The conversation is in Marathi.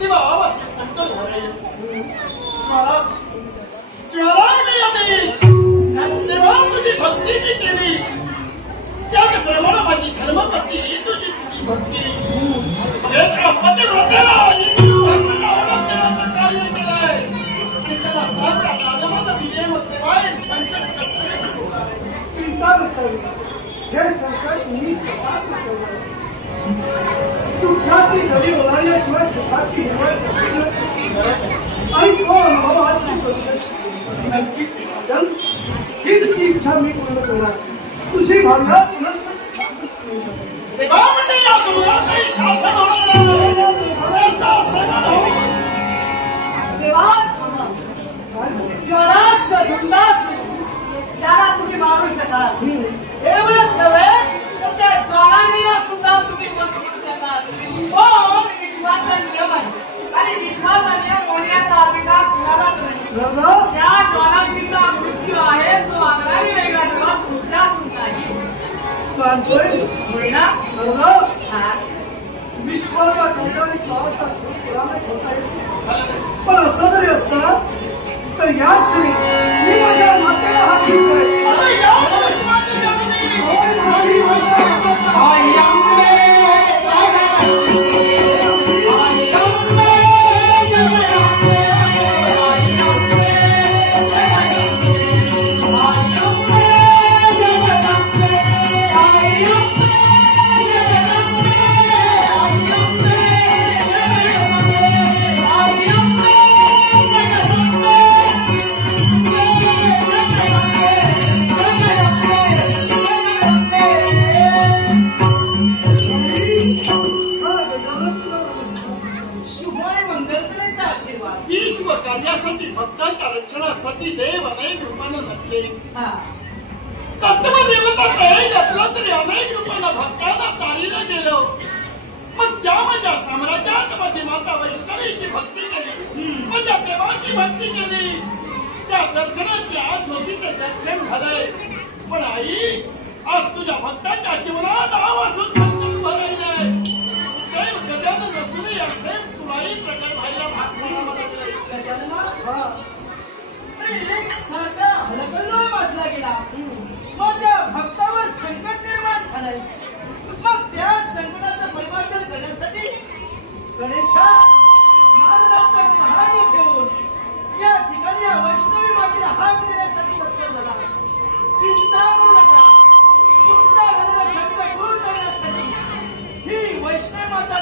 तेव्हा अवश्य संकट झाले. तेव्हा तुझी भक्तीची केली त्याचप्रमाणे माझी धर्मपत्नी तुझी भक्ती एका पतिव्रतेला कार्य केलंय. त्याला सारखा माझ्यामध्ये दिले मग तेव्हा संकट कसं होणार. चिंता नसावी. हे संकट मी स्वतः दुःखाची घडी ओलांडल्याशिवाय सुखाची निवड आणि तो अनुभव आज तू करू शकतो. हीच ती इच्छा मी पूर्ण करणार. तुझी भावना तेव्हा म्हणजे या तुम्हाला काही शासन होणार स्वराज्य धुंदास त्याला तुम्ही मारू शकाल. एवढंच नव्हे तर त्या काळाला सुद्धा तुम्ही बदलू शकाल. पण विश्वाचा नियम आहे आणि विश्वाचा नियम होण्याचा अधिकार कुणालाच नाही. त्या ज्वालांचा मृत्यू आहे तो अंगाने वेगळा किंवा तुमच्यातून नाही. विश्वाचा पण असं जरी असतं तर या क्षणी मी माझ्या मातेला हात घेतोय. भक्तांच्या रक्षणासाठी देव अनेक रूपानं नटले. तत्वदेवता काही नसलं तरी अनेक रूपानं भक्तांना तारीला गेलं. मग ज्या माझ्या साम्राज्यात माझी माता वैष्णवीची भक्ती केली, माझ्या देवाची भक्ती केली, त्या दर्शनाची आस होती ते दर्शन झालंय. पण आई आज तुझ्या भक्तांच्या जीवनात आवासून संकट भरायलंय. देव गजानन नसूनही असेल तुलाही प्रकट व्हायला भाग पडावा लागलाय. वाचला गेला. माझ्या भक्तावर संकट निर्माण झालंय. मग त्या संकटाचं परिवर्तन करण्यासाठी गणेशा नारदांचा सहाय्य घेऊन या ठिकाणी वैष्णवी मातेला हात देण्यासाठी तत्पर झाला. चिंता करू नका. तुमच्या घराला संकट दूर करण्यासाठी ही वैष्णवी माता